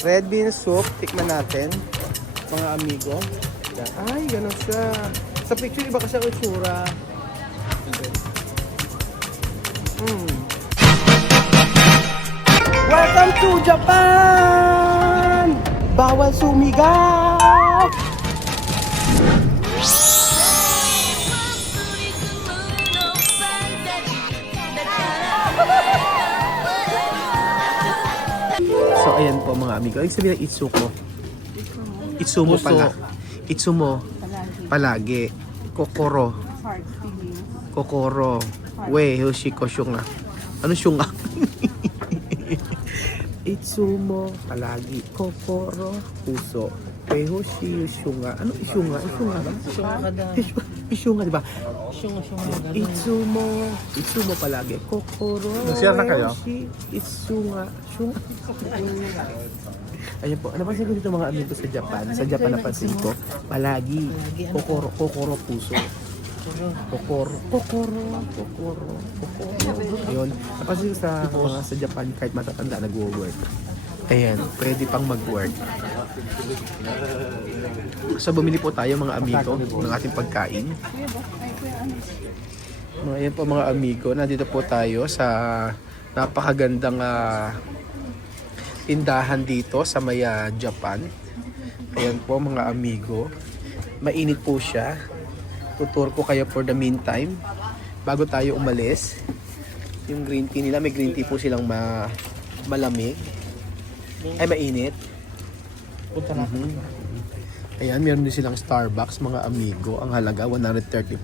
Red bean soup, tikman natin, mga amigo. Ay, ganun siya. Sa picture, iba kasi ang itsura. Welcome to Japan! Bawal sumigaw! So, ayan po mga amigo. Ay, sabihin ng Itsuko. Itsumo pala. Itsumo. Palagi. Kokoro. Kokoro. We, Yoshiko Shunga. Ano Shunga? Itsumo. Palagi. Kokoro. Puso. We, Hoshi, Shunga. Ano Shunga? Shunga ba? Shunga, di ba? Itsumo. Itsumo palagi. Kokoro. Nag-share na kayo? Hoshi, Itsunga. Shunga. Ayan po, napansin ko dito mga amigo sa Japan. Sa Japan napansin ko, palagi, kokoro puso. Kokoro. Ayun, napansin ko sa Japan kahit matatanda nag-work. Ayan, pwede pang mag-work. So bumili po tayo mga amigo ng ating pagkain. Ayan po mga amigo, nandito po tayo sa napakagandang tindahan dito sa Maya, Japan. Ayan po mga amigo. Mainit po siya. Tutur ko kayo for the meantime. Bago tayo umalis. Yung green tea nila, may green tea po silang malamig. Ay, mainit. Ayan, meron din silang Starbucks mga amigo. Ang halaga, 135.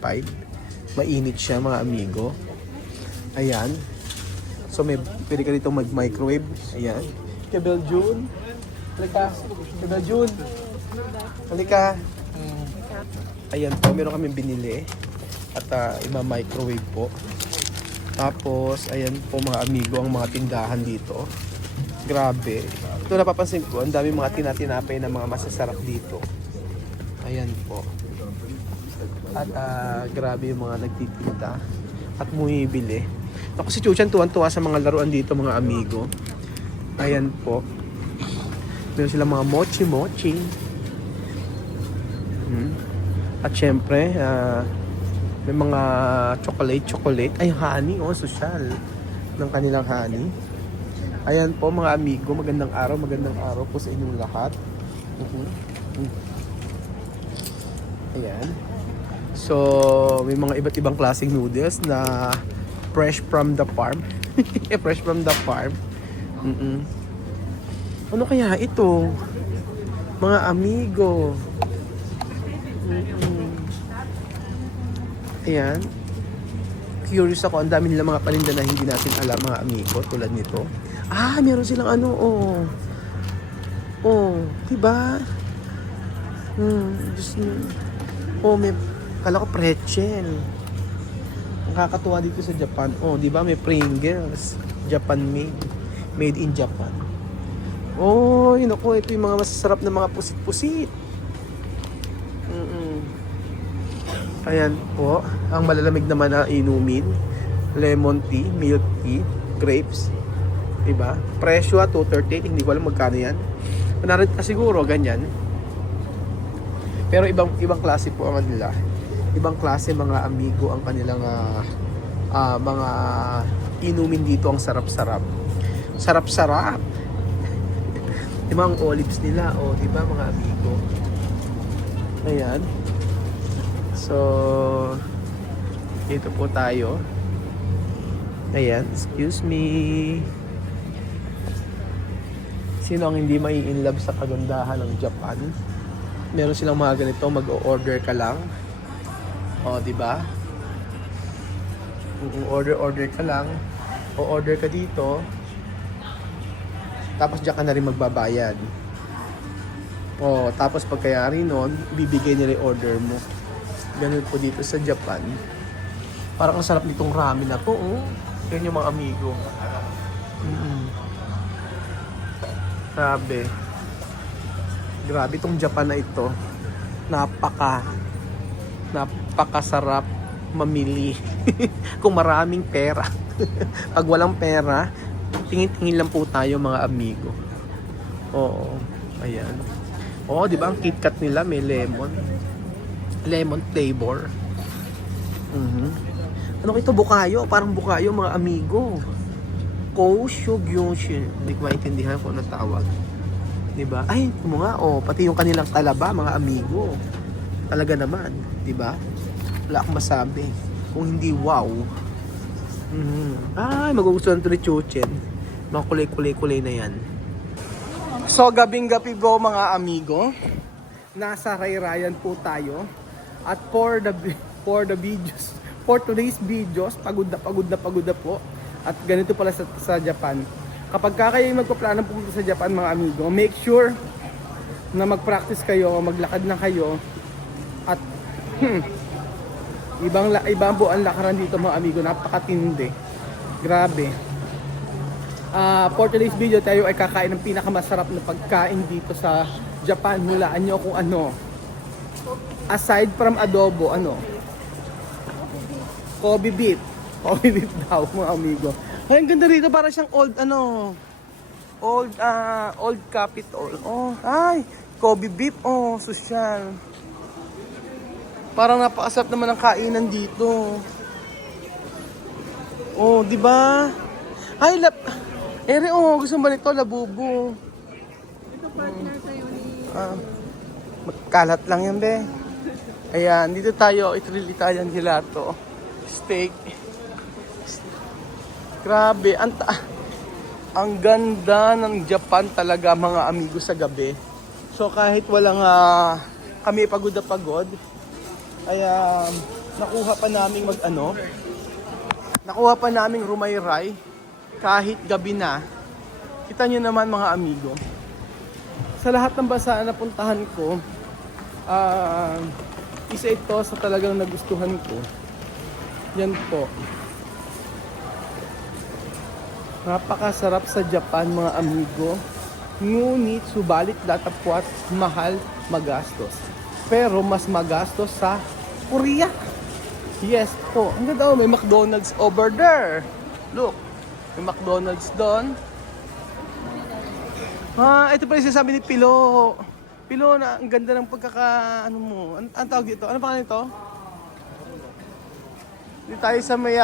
Mainit siya mga amigo. Ayan. So, pwede ka dito mag-microwave. Ayan. Kebel June. Halika. Kebel June. Halika. Ayan po, meron kami binili. At ima-microwave po. Tapos, ayan po mga amigo, ang mga tindahan dito. Grabe. Ito napapansin ko, ang dami mga tinatinapay na mga masasarap dito. Ayan po. At grabe yung mga nagtitinda. At bumibili. Ako si Chuchan tuwan-tuwa sa mga laruan dito mga amigo. Ayan po. Meron silang mga mochi-mochi. At syempre, may mga chocolate. Ay, honey. Oh, social. Ng kanilang honey. Ayan po mga amigo. Magandang araw po sa inyong lahat. Ayan. So, may mga iba't ibang klaseng noodles na fresh from the farm. Fresh from the farm. Ano kaya ito? Mga amigo. Ayan. Curious ako. Ang dami nila mga paninda na hindi natin alam mga amigo. Tulad nito. Meron silang ano. Diba? May kala ko pretzel. Nakakatuwa dito sa Japan. Diba? May Pringles. Japan made. Made in Japan. Ito yung mga masasarap na mga pusit-pusit. Ayan po. Ang malalamig naman na inumin. Lemon tea, milk tea, grapes. Diba? Presyo 238. Hindi ko alam magkano yan. 100 siguro, ganyan. Pero ibang klase po ang nila. Ibang klase mga amigo ang kanilang mga inumin dito. Ang sarap-sarap. Sarap-sarap. Diba ang olives nila? Diba mga amigo? Ayan. So, dito po tayo. Ayan. Excuse me. Sino ang hindi mai-inlove sa kagandahan ng Japan? Meron silang mga ganito. Mag-o-order ka lang. Diba? Order ka lang. O-order ka dito. Tapos diyan ka na rin magbabayad. Tapos pagkayari nun, bibigay nila yung order mo. Ganun po dito sa Japan. Parang ang sarap nitong ramen na to. Yan yung mga amigo. Grabe itong Japan na ito. Napakasarap mamili. Kung maraming pera. Pag walang pera, tingin-tingin lang po tayo mga amigo. Oo. Ayan. Oo, di ba ang KitKat nila may lemon. Lemon flavor. Mhm. Ano ito? Bukayo. Parang bukayo mga amigo. Koushugyoshi. Hindi ko maintindihan kung anong tawag. Diba? Ay, ito mo nga. Oh, pati yung kanilang talaba, mga amigo. Talaga naman. Diba? Wala akong masabi. Kung hindi wow. Ay, magugustuhan ito ni Chuchen. Mga kulay-kulay-kulay na yan. So, gabing-gabi po mga amigo. Nasa Rayrayan po tayo. At for the videos, for today's videos, pagod na po. At ganito pala sa Japan. Kapag kayo magpaplano pumunta sa Japan mga amigo, make sure na mag-practice kayo, maglakad na kayo. At ibang buong lakaran dito mga amigo, napakatindi. Grabe. For today's video tayo ay kakain ng pinakamasarap na pagkain dito sa Japan. Hulaan nyo kung ano. Aside from adobo, ano? Kobe beef. Kobe beef daw mga amigo. Ay, ang ganda rito, para siyang old Capitol. Oh, ay, Kobe beef, oh, sosyal. Parang napakasarap naman ang kainan dito. Oh, di ba? Ay, gusto mo ba nito, labubo? Ito partner tayo ni... Kalat lang yan, be. Ayan, dito tayo, Itril Italian Gelato. Steak. Grabe, ang ganda ng Japan talaga mga amigo sa gabi. So kahit walang kami pagod na pagod, ay nakuha pa naming rumayray kahit gabi na. Kita nyo naman mga amigo. Sa lahat ng bansa na napuntahan ko, isa ito sa talagang nagustuhan ko. Yan po. Napakasarap sa Japan mga amigo. Ngunit subalit datapwat mahal magastos. Pero mas magastos sa Korea. Yes po. Ang ganda, may McDonald's over there. Look. May McDonald's doon. Ito pala yung sinasabi ni Pilo. Pilo, na ang ganda ng ano mo. Ang tawag dito? Ano pangalan ito? Dito tayo sa may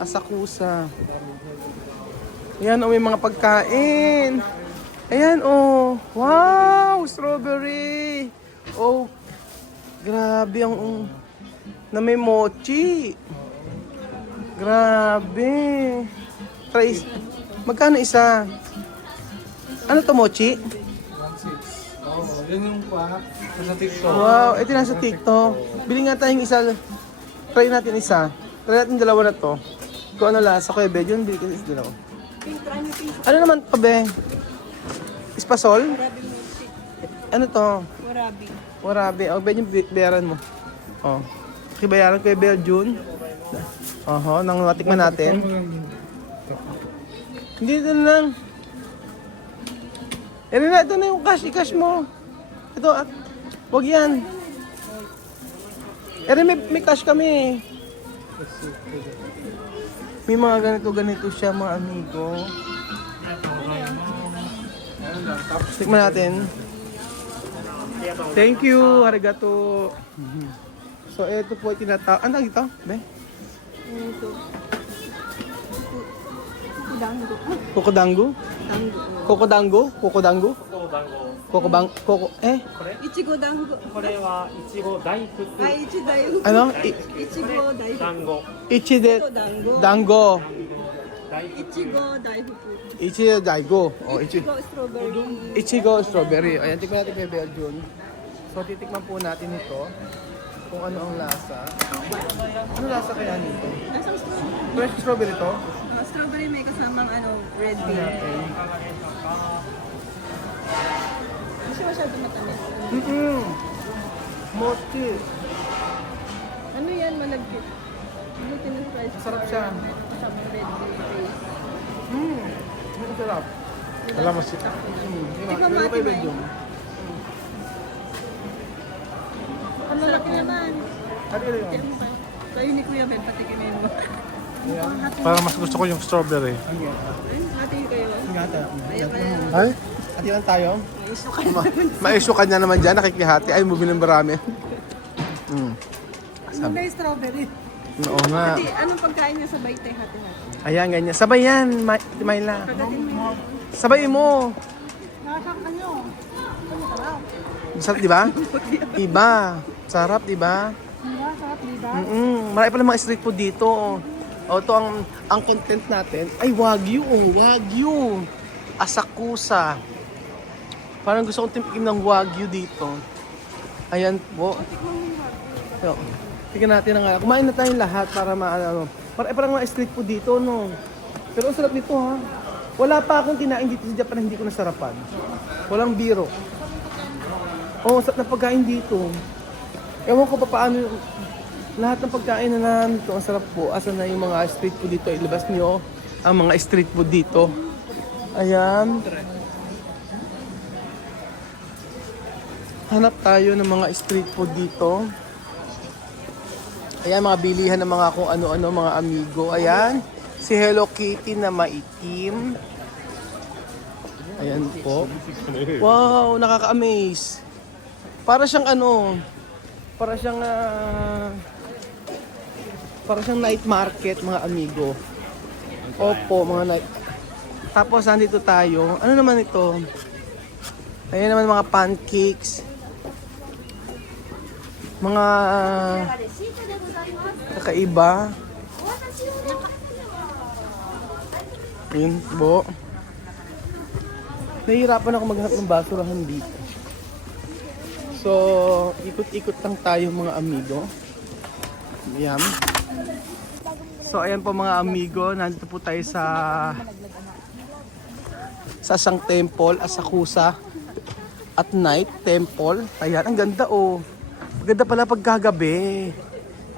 Asakusa. Ayan, may mga pagkain. Ayan, wow, strawberry. Oh, grabe na may mochi. Grabe. Price. Magkano isa? Ano to, mochi? 1.6. Yan yung nasa TikTok. Wow, ito nasa TikTok. Bili nga tayong isa. Try natin isa. Try natin dalawa na to. Kung ano lasa ko, Be, yun, bili ko isa dalawa. Ano naman to, Be? Ispasol? Warabi mochi. Ano to? Warabi. Warabi. O, Be, yung bayaran mo. O. Kibayaran ko yung Bel June. Oho, nang matikman natin. Hindi, ito na lang. Ito na yung cash. I-cash mo. Ito, wag yan. May cash kami. May mga ganito siya mga amigo. Tikman natin. Thank you, arigato. So, ito po tinatawag. Ano ito? Be? Ito. Kudango. Kokodango? Dango. Kokodango? Ichigo dango. これはいちご大福 Ichi daifuku. Ano? Ichigo daifuku. 団子 Ichide Ito dango. dango. 大福 Ichigo daifuku. Ichide daigo. Oh, Ichigo strawberry. Ichigo strawberry. Ayan, tikman natin kay Belgian. So, titikman po natin ito. Kung ano ang lasa. Ano lasa kaya nito? Nasang strawberry? Fresh strawberry to? Strawberry may kasamang red bean. Okay. Hindi siya masyado matamis. Mochi. Ano yan, malagkit? Glutinous rice. Masarap siya. Kasamang red bean paste. Ang sarap. Alam mo si... Tikman mo Pero kay Ate May. Belgium. Ang lalaki naman. Ano yun? Kayo ni Kuya Ben, patikimin mo. Para mas gusto ko yung strawberry. Hati kayo. Ayaw kaya. Ay? Ati lang tayo? Maiso ka na naman dyan, nakikihati. Ay, bumili ng marami. Ano na yung strawberry? Oo nga. Hati, anong pagkain niya sabay tayo hati-hati? Ayan, ganyan. Sabay yan, Myla. Sabay mo. Sarap, di ba? Iba. Sarap, di ba? Marami pala mga street food dito. O, ito ang content natin. Ay, Wagyu. Oh, Wagyu. Asakusa. Parang gusto kong timpigin ng Wagyu dito. Ayan po. So, tignan natin ang kumain na tayong lahat para maano. Parang mga street food dito, no? Pero ang sarap nito, ha? Wala pa akong kinain dito sa Japan na hindi ko nasarapan. Walang biro. Oo, sarap na pagkain dito. Ewan ko pa paano lahat ng pagkain na nandito. Ang sarap po. Asan na yung mga street food dito? Ilabas nyo ang mga street food dito. Ayan. Hanap tayo ng mga street food dito. Ayan, mga bilihan ng mga kung ano-ano, mga amigo. Ayan, si Hello Kitty na maitim. Ayan po. Wow, nakaka-amaze. Para siyang ano, para siyang night market, mga amigo. Opo, mga night. Tapos nandito tayo. Ano naman ito? Ayan naman mga pancakes. Mga kakaiba. Yun po. Nahihirapan ako maghanap ng basurahan dito. So, ikot-ikot lang tayo mga amigo. Ayan. So, ayan po mga amigo. Nandito po tayo sa isang temple, Asakusa at night temple. Ayan, ang ganda oh. Maganda pala pagkagabi.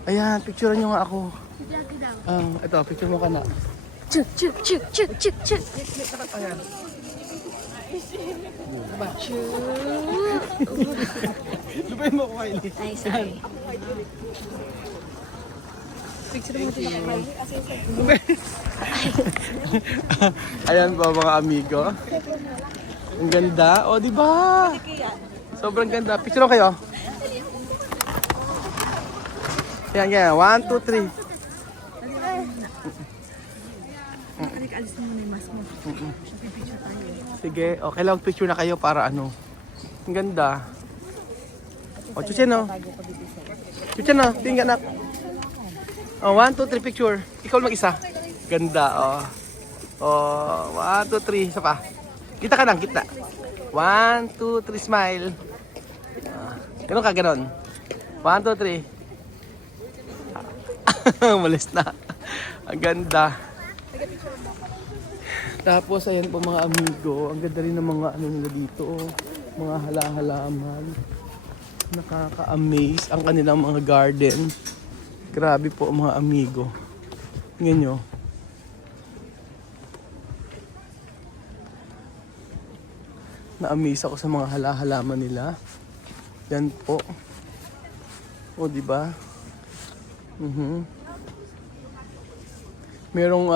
Ayan, picturean nyo nga ako. Ito, picture mo ka na. Chuk, chuk, chuk, chuk, chuk, chuk. Ayan. Lupain mo ko kayo. Ay, sorry. Ayan po mga amigo. Ang ganda. O, di ba? Sobrang ganda. Picture mo kayo. Yan, yan. 1, 2, 3. Alis mo muna yung mask mo. Sige, okay lang picture na kayo para ano. Ang ganda. O, chuchin no. Chuchin no, tingnan na. O, 1, 2, 3 picture. Ikaw mag-isa. Ganda, o. O, 1, 2, 3. Isa pa. Kita ka lang, kita. 1, 2, 3, smile. Ganun ka, ganun. 1, 2, 3. Malis na. Ang ganda. Tapos ayan po mga amigo, ang ganda rin ng mga ano nila dito, oh. Mga halaman. Nakaka-amaze ang kanilang mga garden. Grabe po mga amigo. Tingnan nyo. Na-amaze ako sa mga halaman nila. Yan po. O, di ba? Merong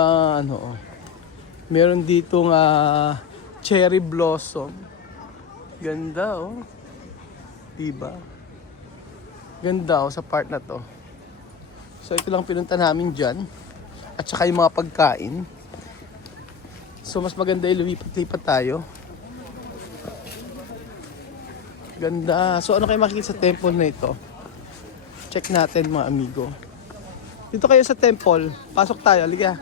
meron ditong cherry blossom. Ganda oh. Diba? Ganda oh sa part na to. So ito lang pinunta namin dyan. At saka yung mga pagkain. So mas maganda iluwipat-lipat tayo. Ganda. So ano kayo makikita sa temple na ito? Check natin mga amigo. Dito kayo sa temple. Pasok tayo. Liga.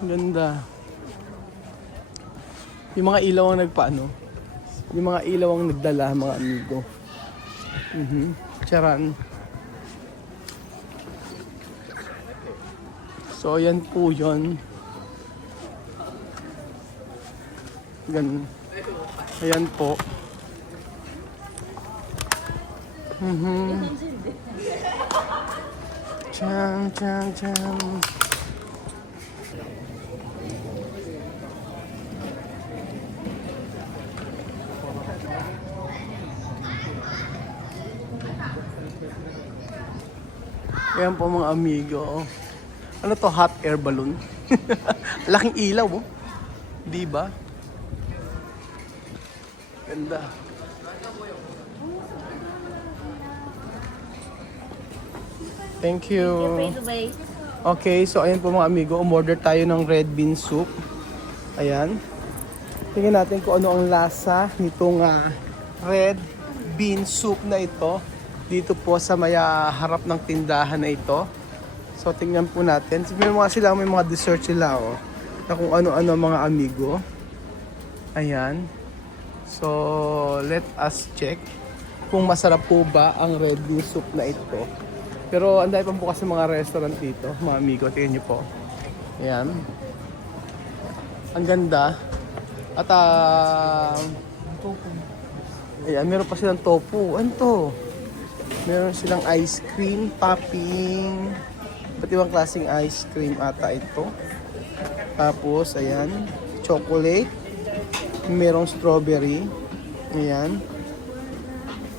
Ganda. Yung mga ilaw ang nagpaano. Yung mga ilaw ang nagdala mga amigo. Charan. So yan po yun. Ayan po. Cham, cham, cham. Ayan po mga amigo. Ano to, hot air balloon? Laking ilaw, oh. Di ba? Ganda. Thank you. Okay, so ayan po mga amigo, umorder tayo ng red bean soup. Ayan. Tingnan natin kung ano ang lasa nitong red bean soup na ito. Dito po sa may harap ng tindahan na ito. So tingnan po natin. May mga dessert sila, oh. Na kung ano-ano mga amigo. Ayan. So let us check kung masarap po ba ang red bean soup na ito. Pero ang dami pang bukas ng mga restaurant dito, mga amigo. Tingnan nyo po. Ayan. Ang ganda. At ayan, meron pa silang tofu. Ano to? Meron silang ice cream, topping. Ba't ibang klaseng ice cream ata ito. Tapos, ayan, chocolate. Merong strawberry. Ayan.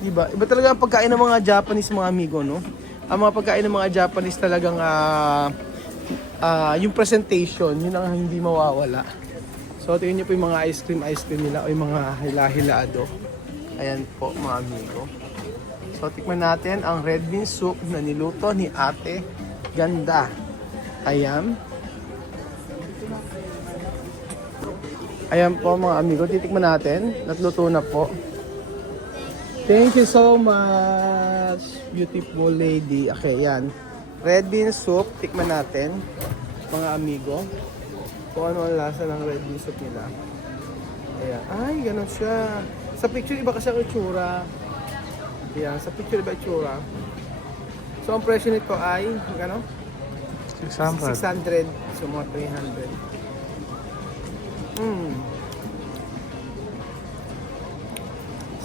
Diba? Iba talaga ang pagkain ng mga Japanese mga amigo, no? Ang mga pagkain ng mga Japanese talagang yung presentation, yun ang hindi mawawala. So, tingnan niyo po yung mga ice cream nila o yung mga hila-hilado. Ayan po mga amigo. So, tikman natin ang red bean soup na niluto ni Ate Ganda. Ayan. Ayan po mga amigo, titikman natin. Natluto na po. Thank you so much, beautiful lady. Okay, yan. Red bean soup, tikman natin, mga amigo. Kung ano ang lasa ng red bean soup nila. Ayan. Ay, ganun siya. Sa picture, iba kasi ang itsura. Ayan, sa picture, iba itsura. So, ang presyo nito ay, gano'n? 600. 600. So, mga 300.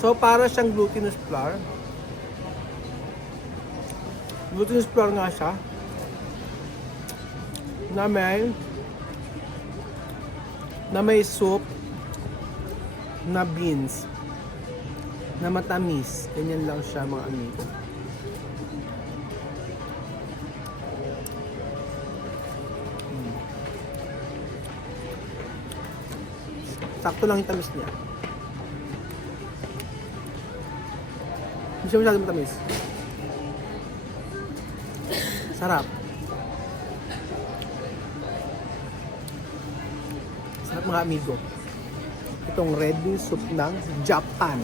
So, para siyang glutinous flour. Glutinous flour nga siya. Na may soup na beans na matamis. Ganyan lang siya mga amigo. Sakto lang yung tamis niya. Hindi siya masyadong matamis. Sarap. Sarap mga amigo. Itong red bean soup ng Japan.